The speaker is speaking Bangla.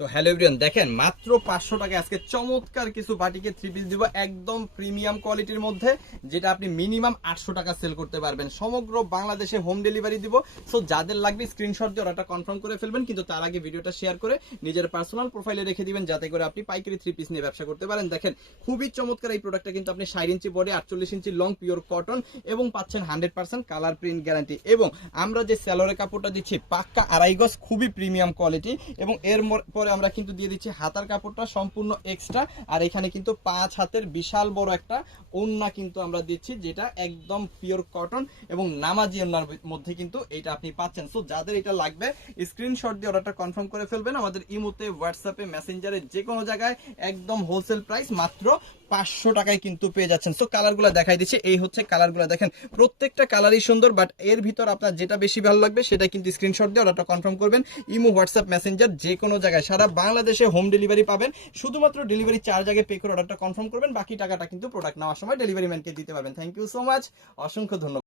তো হ্যালো এভরিওয়ান, দেখেন মাত্র 500 টাকায় আজকে চমৎকার কিছু বাটিকে থ্রি পিস দিব একদম প্রিমিয়াম কোয়ালিটির মধ্যে, যেটা আপনি মিনিমাম 800 টাকা সেল করতে পারবেন। সমগ্র বাংলাদেশে হোম ডেলিভারি দিব। সো যাদের লাগবে স্ক্রিনশট দিয়ে অর্ডারটা কনফার্ম করে ফেলবেন, কিন্তু তার আগে ভিডিওটা শেয়ার করে নিজের পার্সোনাল প্রোফাইলে রেখে দিবেন, যাতে করে আপনি পাইকারি থ্রি পিস নিয়ে ব্যবসা করতে পারেন। দেখেন খুবই চমৎকার এই প্রোডাক্টটা, কিন্তু আপনি 60 ইঞ্চি বডি, 48 ইঞ্চি লং, পিওর কটন এবং পাচ্ছেন 100% কালার প্রিন্ট গ্যারান্টি। এবং আমরা যে স্যালোরের কাপড়টা দিচ্ছি পাক্কা আড়াই গজ, খুবই প্রিমিয়াম কোয়ালিটি। এবং এর পরে আমরা কিন্তু দিয়ে দিচ্ছি হাতার কাপড়টা সম্পূর্ণ এক্সট্রা, আর এখানে কিন্তু 5 হাতের বিশাল বড় একটা ওড়না কিন্তু আমরা দিচ্ছি, যেটা একদম পিওর কটন এবং নামাজি ওড়নার মধ্যে কিন্তু এটা আপনি পাচ্ছেন। সো যাদের এটা লাগবে স্ক্রিনশট দিয়ে অর্ডারটা কনফার্ম করে ফেলবেন। আমাদের ইমোতে, হোয়াটসঅ্যাপে, মেসেঞ্জারে যে কোনো জায়গায় একদম হোলসেল প্রাইস মাত্র 500 টাকায় কিন্তু পেয়ে যাচ্ছেন। সো কালারগুলো দেখাই দিচ্ছি, এই হচ্ছে কালারগুলো। দেখেন প্রত্যেকটা কালারই সুন্দর, বাট এর ভিতর আপনার যেটা বেশি ভালো লাগবে সেটা কিন্তু স্ক্রিনশট দিয়ে অর্ডারটা কনফার্ম করবেন। ইমো, হোয়াটসঅ্যাপ, মেসেঞ্জার যে কোনো জায়গায় সারা বাংলাদেশে হোম ডেলিভারি পাবেন। শুধুমাত্র ডেলিভারি চার্জ আগে পে করে অর্ডারটা কনফার্ম করবেন, বাকি টাকাটা কিন্তু প্রোডাক্ট নেওয়ার সময় ডেলিভারি ম্যানকে দিতে পারবেন। থ্যাংক ইউ সো মাচ, অসংখ্য ধন্যবাদ।